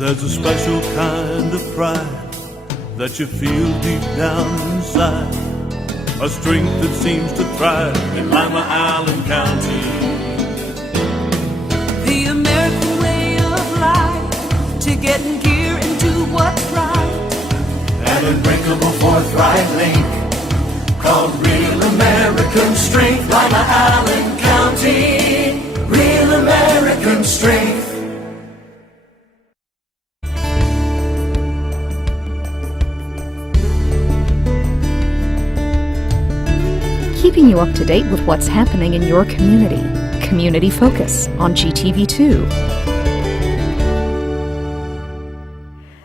There's a special kind of pride that you feel deep down inside, a strength that seems to thrive in Lima, Allen County. The American way of life, to get in gear and do what's right. An unbreakable forthright link called Real American Strength. Lima, Allen County, Real American Strength. Keeping you up to date with what's happening in your community. Community Focus on GTV2.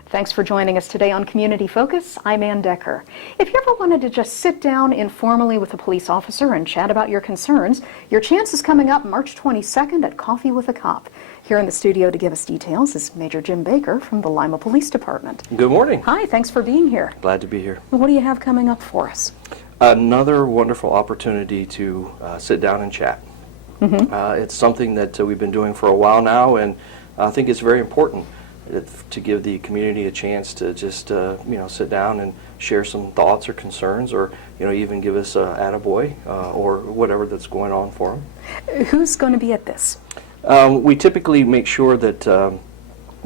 Thanks for joining us today on Community Focus. I'm Ann Decker. If you ever wanted to just sit down informally with a police officer and chat about your concerns, your chance is coming up March 22nd at Coffee with a Cop. Here in the studio to give us details is Major Jim Baker from the Lima Police Department. Good morning. Hi, thanks for being here. Glad to be here. What do you have coming up for us? Another wonderful opportunity to sit down and chat. It's something that we've been doing for a while now, and I think it's very important to give the community a chance to just sit down and share some thoughts or concerns, or even give us a attaboy or whatever that's going on for them. Who's going to be at this? We typically make sure that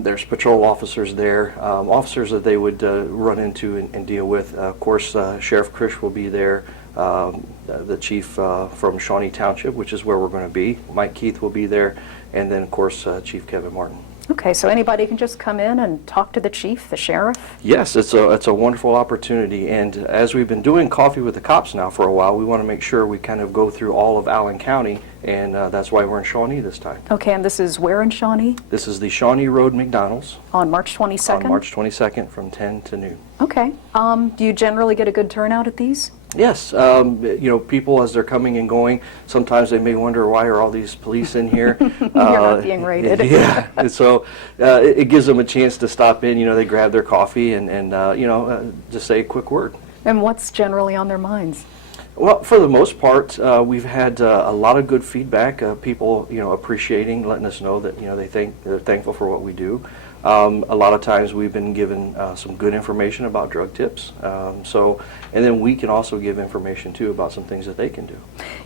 there's patrol officers there, officers that they would run into and deal with. Of course, Sheriff Krish will be there, the chief from Shawnee Township, which is where we're going to be. Mike Keith will be there, and then, of course, Chief Kevin Martin. Okay, so anybody can just come in and talk to the chief, the sheriff? Yes, it's a wonderful opportunity, and as we've been doing Coffee with the Cops now for a while, we want to make sure we kind of go through all of Allen County, and that's why we're in Shawnee this time. Okay, and this is where in Shawnee? This is the Shawnee Road McDonald's. On March 22nd? On March 22nd from 10 to noon. Okay. Do you generally get a good turnout at these? Yes, people as they're coming and going, sometimes they may wonder, why are all these police in here? You're not being raided. Yeah, and so it gives them a chance to stop in. They grab their coffee and just say a quick word. And what's generally on their minds? Well, for the most part, we've had a lot of good feedback. People, appreciating, letting us know that they're thankful for what we do. A lot of times we've been given some good information about drug tips. And then we can also give information too about some things that they can do.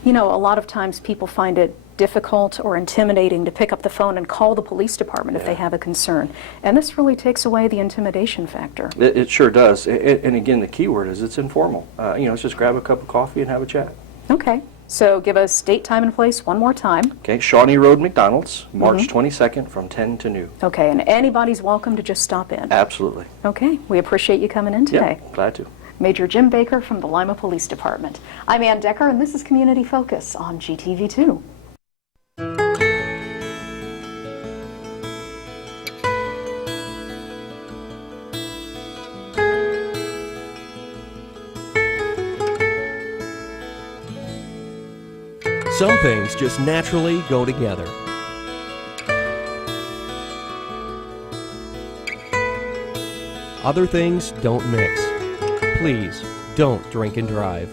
A lot of times people find it difficult or intimidating to pick up the phone and call the police department if they have a concern. And this really takes away the intimidation factor. It sure does. And again, the key word is it's informal. Let's just grab a cup of coffee and have a chat. Okay. So give us date, time, and place one more time. Okay, Shawnee Road McDonald's, March 22nd from 10 to noon. Okay, and anybody's welcome to just stop in. Absolutely. Okay, we appreciate you coming in today. Yeah, glad to. Major Jim Baker from the Lima Police Department. I'm Ann Decker, and this is Community Focus on GTV2. Some things just naturally go together. Other things don't mix. Please, don't drink and drive.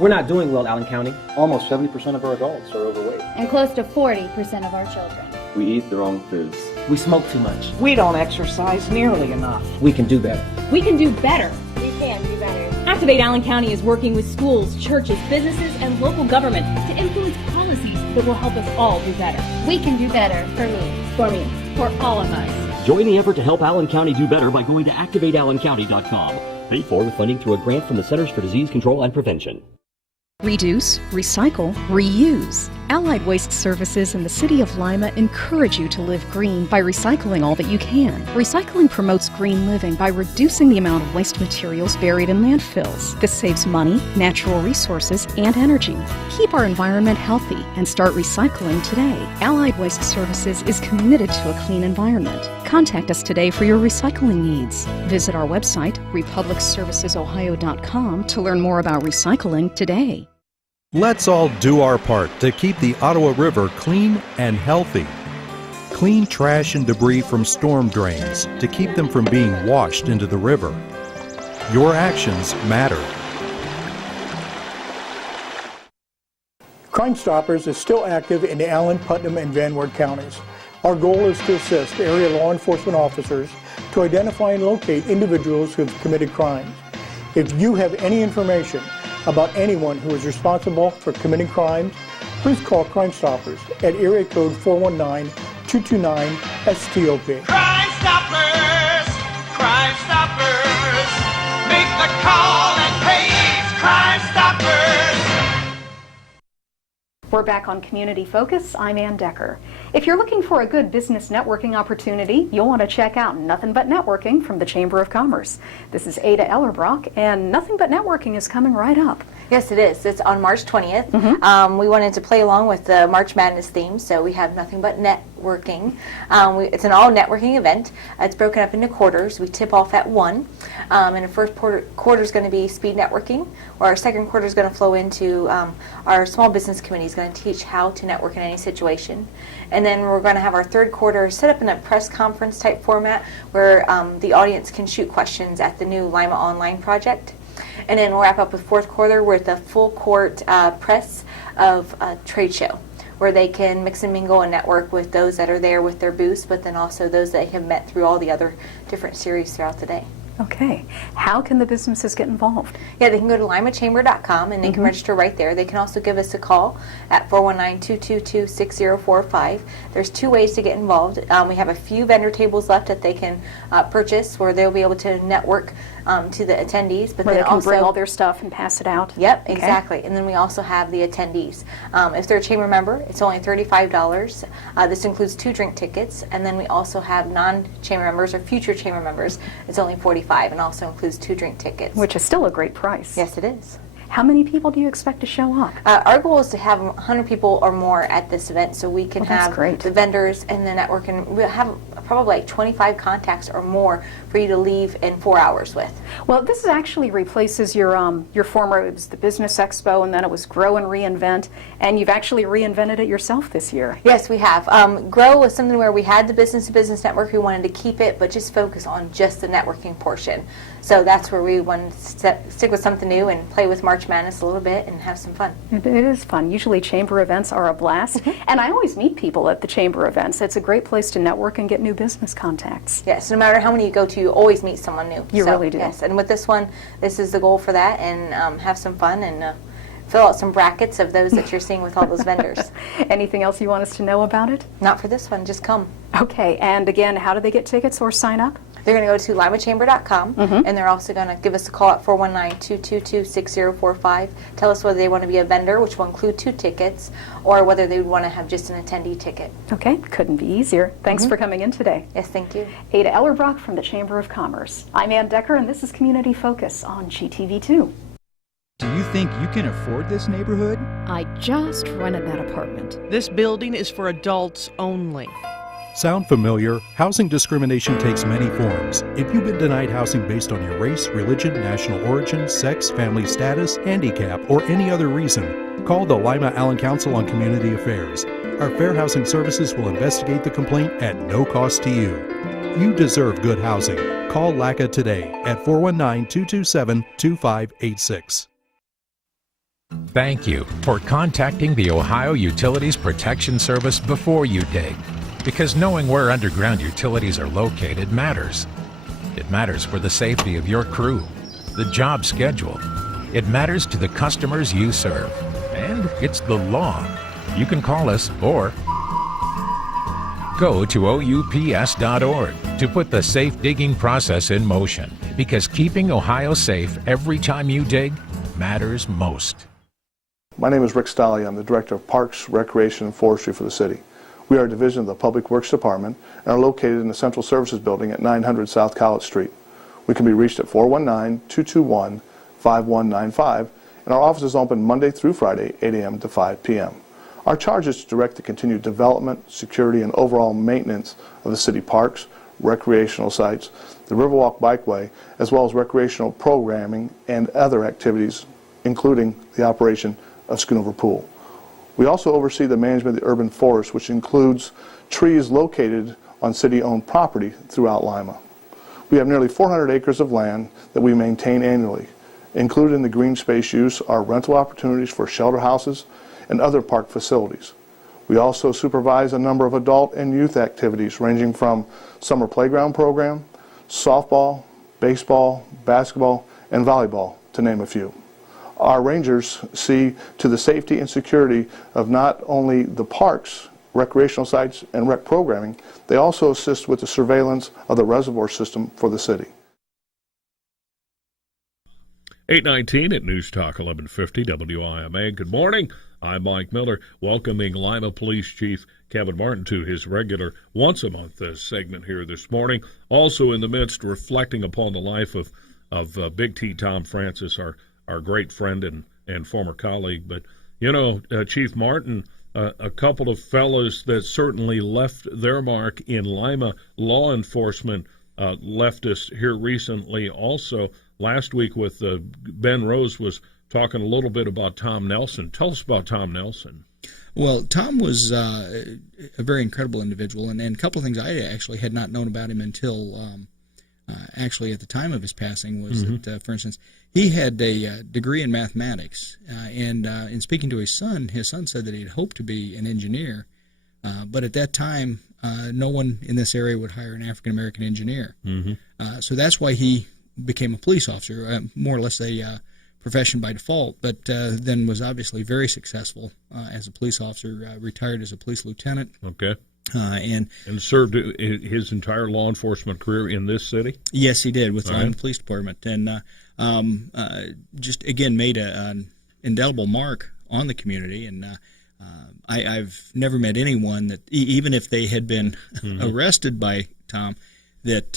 We're not doing well, Allen County. Almost 70% of our adults are overweight. And close to 40% of our children. We eat the wrong foods. We smoke too much. We don't exercise nearly enough. We can do better. We can do better. We can do better. Activate Allen County is working with schools, churches, businesses, and local government to influence policies that will help us all do better. We can do better for me. For me. For all of us. Join the effort to help Allen County do better by going to activateallencounty.com. Paid for with funding through a grant from the Centers for Disease Control and Prevention. Reduce, recycle, reuse. Allied Waste Services in the City of Lima encourage you to live green by recycling all that you can. Recycling promotes green living by reducing the amount of waste materials buried in landfills. This saves money, natural resources, and energy. Keep our environment healthy and start recycling today. Allied Waste Services is committed to a clean environment. Contact us today for your recycling needs. Visit our website, republicservicesohio.com, to learn more about recycling today. Let's all do our part to keep the Ottawa River clean and healthy. Clean trash and debris from storm drains to keep them from being washed into the river. Your actions matter. Crime Stoppers is still active in the Allen, Putnam, and Van Wert counties. Our goal is to assist area law enforcement officers to identify and locate individuals who have committed crimes. If you have any information about anyone who is responsible for committing crimes, please call Crime Stoppers at area code 419-229-STOP. Crime Stoppers! Crime Stoppers! Make the call and pay it's Crime Stoppers! We're back on Community Focus. I'm Ann Decker. If you're looking for a good business networking opportunity, you'll want to check out Nothing But Networking from the Chamber of Commerce. This is Adah Ellerbrock, and Nothing But Networking is coming right up. Yes, it is. It's on March 20th. We wanted to play along with the March Madness theme, so we have Nothing But Networking. It's an all-networking event. It's broken up into quarters. We tip off at 1, and the first quarter is going to be speed networking, where our second quarter is going to flow into our small business committee is going to teach how to network in any situation. And then we're going to have our third quarter set up in a press conference type format where the audience can shoot questions at the new Lima Online project. And then we'll wrap up with fourth quarter with a full court press of a trade show where they can mix and mingle and network with those that are there with their booths, but then also those that have met through all the other different series throughout the day. Okay. How can the businesses get involved? Yeah, they can go to limachamber.com and they can register right there. They can also give us a call at 419-222-6045. There's 2 ways to get involved. We have a few vendor tables left that they can purchase where they'll be able to network to the attendees. But where then they can also bring all their stuff and pass it out? Yep, Okay. exactly. And then we also have the attendees. If they're a chamber member, it's only $35. This includes 2 drink tickets. And then we also have non-chamber members or future chamber members. It's only $45 and also includes 2 drink tickets. Which is still a great price. Yes, it is. How many people do you expect to show up? Our goal is to have 100 people or more at this event so we can have great. the vendors and the network, and we'll have probably like 25 contacts or more for you to leave in 4 hours with. Well, this actually replaces your former, it was the Business Expo, and then it was Grow and Reinvent, and you've actually reinvented it yourself this year. Yes, we have. Grow was something where we had the business-to-business network. We wanted to keep it, but just focus on just the networking portion. So that's where we wanted to stick with something new and play with March Madness a little bit and have some fun. It is fun. Usually chamber events are a blast, and I always meet people at the chamber events. It's a great place to network and get new business contacts. Yes, no matter how many you go to, you always meet someone new. You really do. Yes, and with this one, this is the goal for that, and have some fun and fill out some brackets of those that you're seeing with all those vendors. Anything else you want us to know about it? Not for this one, just come. Okay, and again, how do they get tickets or sign up? They're going to go to limachamber.com, and they're also going to give us a call at 419-222-6045. Tell us whether they want to be a vendor, which will include 2 tickets, or whether they would want to have just an attendee ticket. Okay, couldn't be easier. Thanks for coming in today. Yes, thank you. Adah Ellerbrock from the Chamber of Commerce. I'm Ann Decker, and this is Community Focus on GTV2. Do you think you can afford this neighborhood? I just rented that apartment. This building is for adults only. Sound familiar? Housing discrimination takes many forms. If you've been denied housing based on your race, religion, national origin, sex, family status, handicap, or any other reason, call the Lima Allen Council on Community Affairs. Our Fair Housing Services will investigate the complaint at no cost to you. You deserve good housing. Call LACA today at 419-227-2586. Thank you for contacting the Ohio Utilities Protection Service before you dig. Because knowing where underground utilities are located matters. It matters for the safety of your crew, the job schedule. It matters to the customers you serve. And it's the law. You can call us or go to oups.org to put the safe digging process in motion. Because keeping Ohio safe every time you dig matters most. My name is Rick Stolle. I'm the Director of Parks, Recreation, and Forestry for the city. We are a division of the Public Works Department and are located in the Central Services Building at 900 South College Street. We can be reached at 419-221-5195, and our office is open Monday through Friday, 8 a.m. to 5 p.m. Our charge is to direct the continued development, security, and overall maintenance of the city parks, recreational sites, the Riverwalk Bikeway, as well as recreational programming and other activities, including the operation of Schoonover Pool. We also oversee the management of the urban forest, which includes trees located on city-owned property throughout Lima. We have nearly 400 acres of land that we maintain annually. Included in the green space use are rental opportunities for shelter houses, and other park facilities. We also supervise a number of adult and youth activities ranging from summer playground program, softball, baseball, basketball, and volleyball, to name a few. Our rangers see to the safety and security of not only the parks, recreational sites, and rec programming, they also assist with the surveillance of the reservoir system for the city. 8:19 at News Talk 1150 WIMA. Good morning. I'm Mike Miller, welcoming Lima Police Chief Kevin Martin to his regular once-a-month segment here this morning. Also in the midst, reflecting upon the life of Big T Tom Francis, our great friend and former colleague. But, Chief Martin, a couple of fellows that certainly left their mark in Lima law enforcement left us here recently also. Last week with Ben Rose was talking a little bit about Tom Nelson. Tell us about Tom Nelson. Well, Tom was a very incredible individual, and a couple of things I actually had not known about him until actually at the time of his passing was that, for instance, he had a degree in mathematics, and in speaking to his son said that he had hoped to be an engineer, but at that time, no one in this area would hire an African-American engineer. So that's why he became a police officer, more or less a profession by default, but then was obviously very successful as a police officer, retired as a police lieutenant. Okay. And served his entire law enforcement career in this city? Yes, he did, with the Lima Police Department. And just, again, made an indelible mark on the community. And I've never met anyone that, even if they had been arrested by Tom, that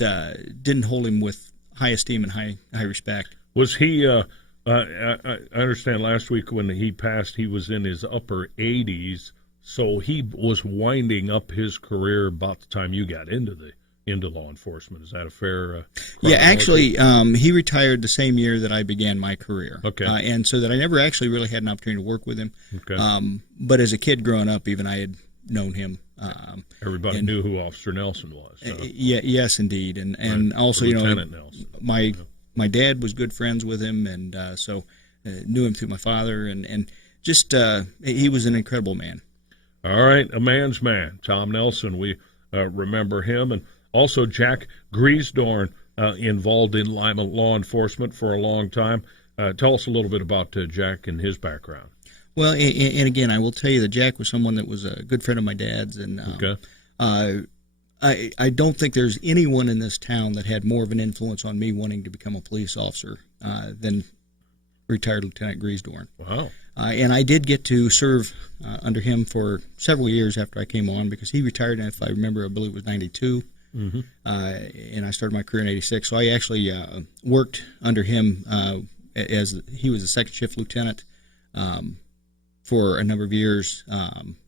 didn't hold him with high esteem and high respect. Was he, I understand last week when he passed, he was in his upper 80s, so he was winding up his career about the time you got into law enforcement. Is that a fair Yeah, actually, he retired the same year that I began my career. Okay. And so that I never actually really had an opportunity to work with him. Okay. But as a kid growing up, even I had known him. Everybody knew who Officer Nelson was. Yes, indeed. And also, Lieutenant Nelson. My dad was good friends with him, and so knew him through my father, and just he was an incredible man. All right, a man's man, Tom Nelson. We remember him, and also Jack Griesdorn, involved in Lima law enforcement for a long time. Tell us a little bit about Jack and his background. Well, and again, I will tell you that Jack was someone that was a good friend of my dad's, and I don't think there's anyone in this town that had more of an influence on me wanting to become a police officer than retired Lieutenant Griesdorn. Wow. And I did get to serve under him for several years after I came on, because he retired, and if I remember, I believe it was 92. And I started my career in 86. So I actually worked under him as he was a second shift lieutenant for a number of years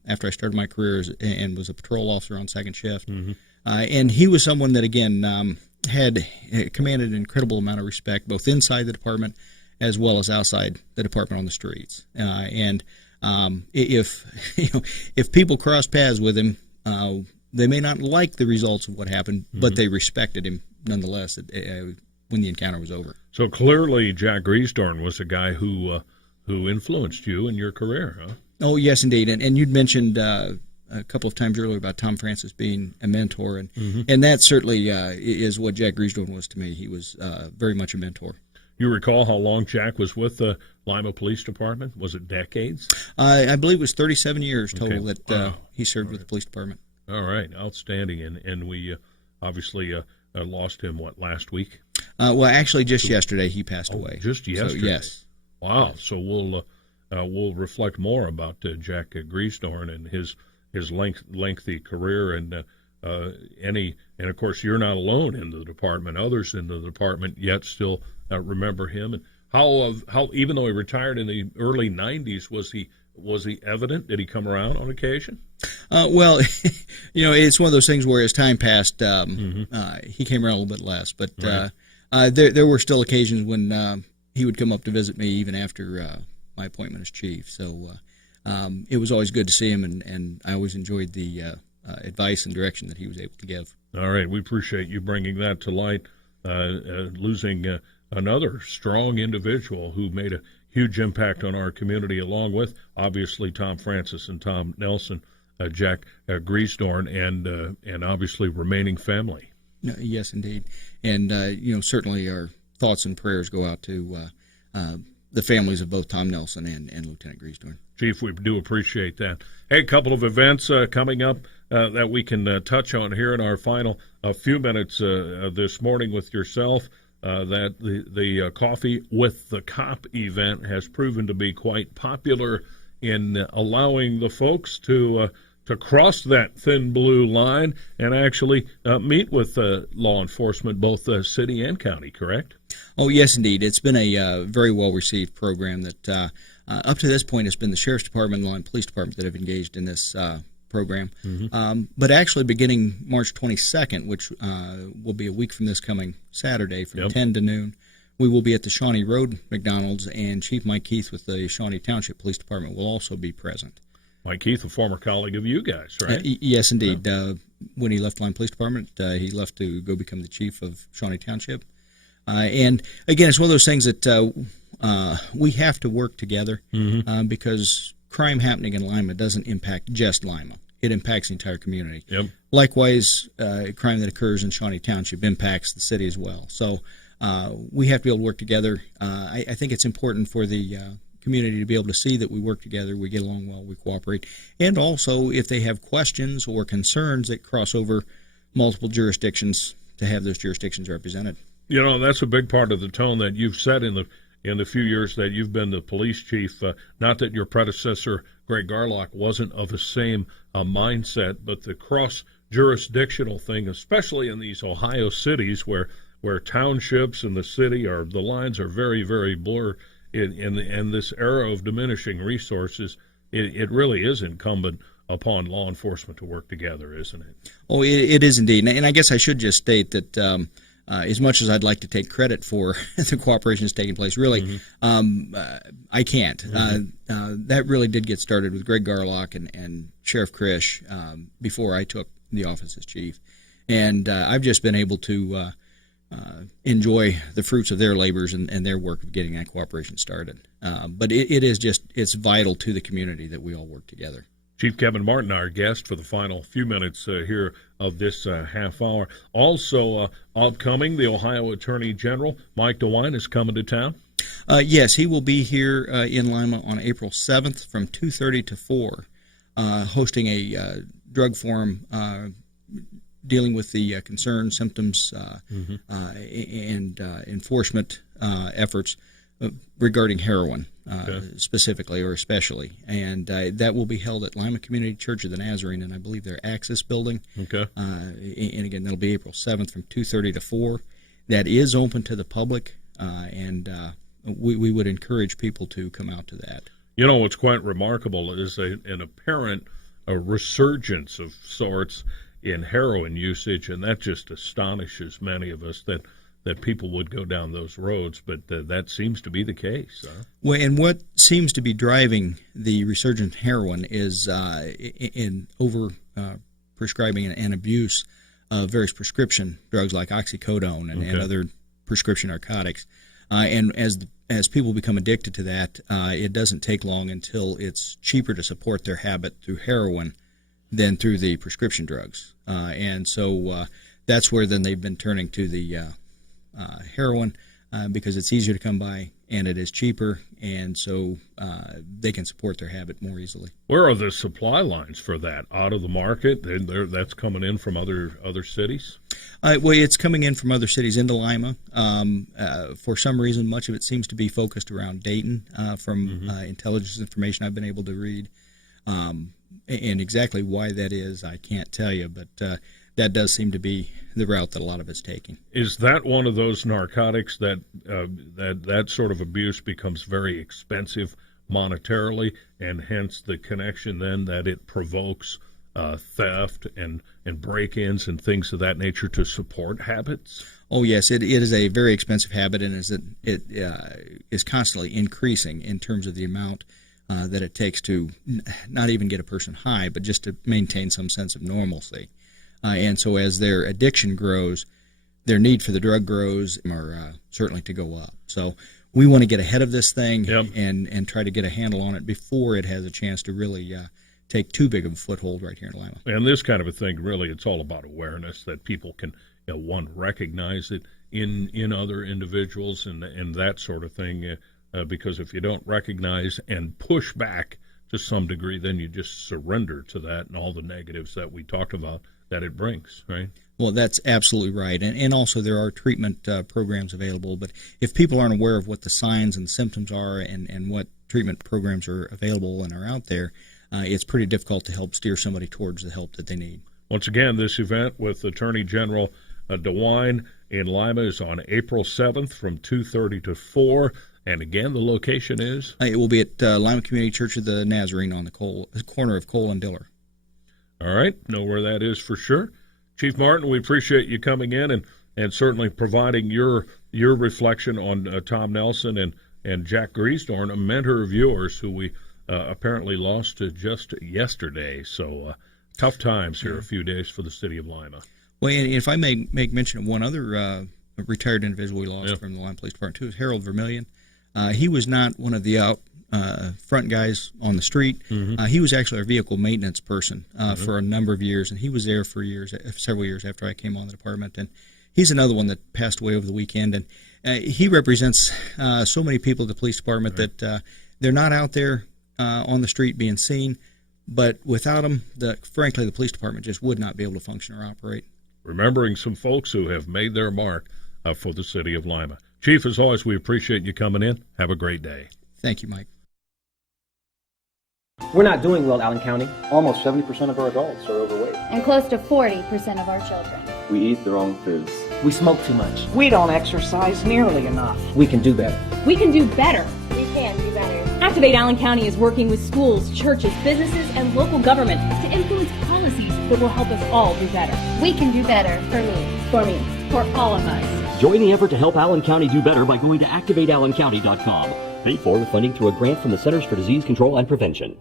after I started my career and was a patrol officer on second shift. And he was someone that, again, had commanded an incredible amount of respect, both inside the department as well as outside the department on the streets. And if people crossed paths with him, they may not like the results of what happened, but they respected him nonetheless when the encounter was over. So clearly Jack Griesdorn was a guy who influenced you in your career, huh? Oh, yes, indeed. And you'd mentioned a couple of times earlier about Tom Francis being a mentor, and that certainly is what Jack Griesdorn was to me. He was very much a mentor. You recall how long Jack was with the Lima Police Department? Was it decades? I believe it was 37 years total that he served with the police department. All right, outstanding. And we obviously lost him, last week? Well, actually, just yesterday he passed away. Just yesterday? So, yes. Wow. So we'll reflect more about Jack Griesdorn and his lengthy career and of course you're not alone in the department. Others in the department yet still remember him. And how even though he retired in the early 90s, was he evident? Did he come around on occasion? Well, it's one of those things where as time passed, he came around a little bit less. But right. There were still occasions when he would come up to visit me even after my appointment as chief. So it was always good to see him, and I always enjoyed the advice and direction that he was able to give. All right. We appreciate you bringing that to light, losing another strong individual who made a huge impact on our community, along with, obviously, Tom Francis and Tom Nelson, Jack Griesdorn, and obviously remaining family. Yes, indeed. And, certainly our thoughts and prayers go out to the families of both Tom Nelson and Lieutenant Griesdorn. Chief, we do appreciate that. Hey, a couple of events coming up that we can touch on here in our final few minutes this morning with yourself. That the Coffee with the Cop event has proven to be quite popular in allowing the folks to cross that thin blue line and actually meet with law enforcement, both city and county, correct? Oh, yes, indeed. It's been a very well-received program that up to this point has been the Sheriff's Department and Police Department that have engaged in this program. Mm-hmm. But actually beginning March 22nd, which will be a week from this coming Saturday from 10 to noon, we will be at the Shawnee Road McDonald's, and Chief Mike Keith with the Shawnee Township Police Department will also be present. Mike Keith, a former colleague of you guys, right? Yes, indeed. Yeah. When he left Lima Police Department, he left to go become the chief of Shawnee Township. And again, it's one of those things that we have to work together because crime happening in Lima doesn't impact just Lima. It impacts the entire community. Yep. Likewise, crime that occurs in Shawnee Township impacts the city as well. So we have to be able to work together. I think it's important for the community to be able to see that we work together, we get along well, we cooperate, and also if they have questions or concerns that cross over multiple jurisdictions, to have those jurisdictions represented. You know, that's a big part of the tone that you've set in the few years that you've been the police chief. Not that your predecessor, Greg Garlock, wasn't of the same mindset, but the cross-jurisdictional thing, especially in these Ohio cities where townships and the city the lines are very, very blurred. In this era of diminishing resources, it really is incumbent upon law enforcement to work together, isn't it? Oh, it is indeed. And I guess I should just state that as much as I'd like to take credit for the cooperation that's taking place, really, I can't. That really did get started with Greg Garlock and Sheriff Krish before I took the office as chief. And I've just been able to enjoy the fruits of their labors and their work of getting that cooperation started. But it's vital to the community that we all work together. Chief Kevin Martin, our guest for the final few minutes here of this half hour. Also upcoming, the Ohio Attorney General, Mike DeWine, is coming to town. Yes, he will be here in Lima on April 7th from 2:30 to 4, hosting a drug forum dealing with the concerns, symptoms, and enforcement efforts regarding heroin, specifically or especially. And that will be held at Lima Community Church of the Nazarene, and I believe their Axis building. Okay. And again, that'll be April 7th from 2:30 to 4. That is open to the public, and we would encourage people to come out to that. You know, what's quite remarkable is an apparent resurgence of sorts in heroin usage, and that just astonishes many of us that people would go down those roads, but that seems to be the case. Well, and what seems to be driving the resurgent heroin is in over prescribing and abuse of various prescription drugs like oxycodone and other prescription narcotics. And as people become addicted to that, it doesn't take long until it's cheaper to support their habit through heroin than through the prescription drugs. And so that's where then they've been turning to the heroin because it's easier to come by and it is cheaper, and so they can support their habit more easily. Where are the supply lines for that? Out of the market? That's coming in from other cities? Well, it's coming in from other cities into Lima. For some reason, much of it seems to be focused around Dayton from intelligence information I've been able to read. And exactly why that is, I can't tell you, but that does seem to be the route that a lot of it's taking. Is that one of those narcotics that sort of abuse becomes very expensive monetarily, and hence the connection then that it provokes theft and break-ins and things of that nature to support habits? Oh, yes, it is a very expensive habit, and it is constantly increasing in terms of the amount that it takes to not even get a person high, but just to maintain some sense of normalcy. And so as their addiction grows, their need for the drug grows, or certainly to go up. So we want to get ahead of this thing and try to get a handle on it before it has a chance to really take too big of a foothold right here in Lima. And this kind of a thing, really, it's all about awareness, that people can, one, recognize it in other individuals and that sort of thing, because if you don't recognize and push back to some degree, then you just surrender to that and all the negatives that we talked about that it brings, right? Well, that's absolutely right. And also there are treatment programs available, but if people aren't aware of what the signs and symptoms are and what treatment programs are available and are out there, it's pretty difficult to help steer somebody towards the help that they need. Once again, this event with Attorney General DeWine in Lima is on April 7th from 2:30 to 4. And again, the location is? It will be at Lima Community Church of the Nazarene on the corner of Cole and Diller. All right, know where that is for sure. Chief Martin, we appreciate you coming in and certainly providing your reflection on Tom Nelson and Jack Griesdorn, a mentor of yours who we apparently lost just yesterday. So tough times here, a few days for the city of Lima. Well, and if I may make mention of one other retired individual we lost from the Lima Police Department, too, is Harold Vermillion. He was not one of the out front guys on the street. He was actually our vehicle maintenance person for a number of years, and he was there for several years after I came on the department. And he's another one that passed away over the weekend. And he represents so many people at the police department that they're not out there on the street being seen, but without them, frankly, the police department just would not be able to function or operate. Remembering some folks who have made their mark for the city of Lima. Chief, as always, we appreciate you coming in. Have a great day. Thank you, Mike. We're not doing well, Allen County. Almost 70% of our adults are overweight. And close to 40% of our children. We eat the wrong foods. We smoke too much. We don't exercise nearly enough. We can do better. We can do better. We can do better. Activate Allen County is working with schools, churches, businesses, and local government to influence policies that will help us all do better. We can do better for me. For me. For all of us. Join the effort to help Allen County do better by going to activateallencounty.com. Paid for with funding through a grant from the Centers for Disease Control and Prevention.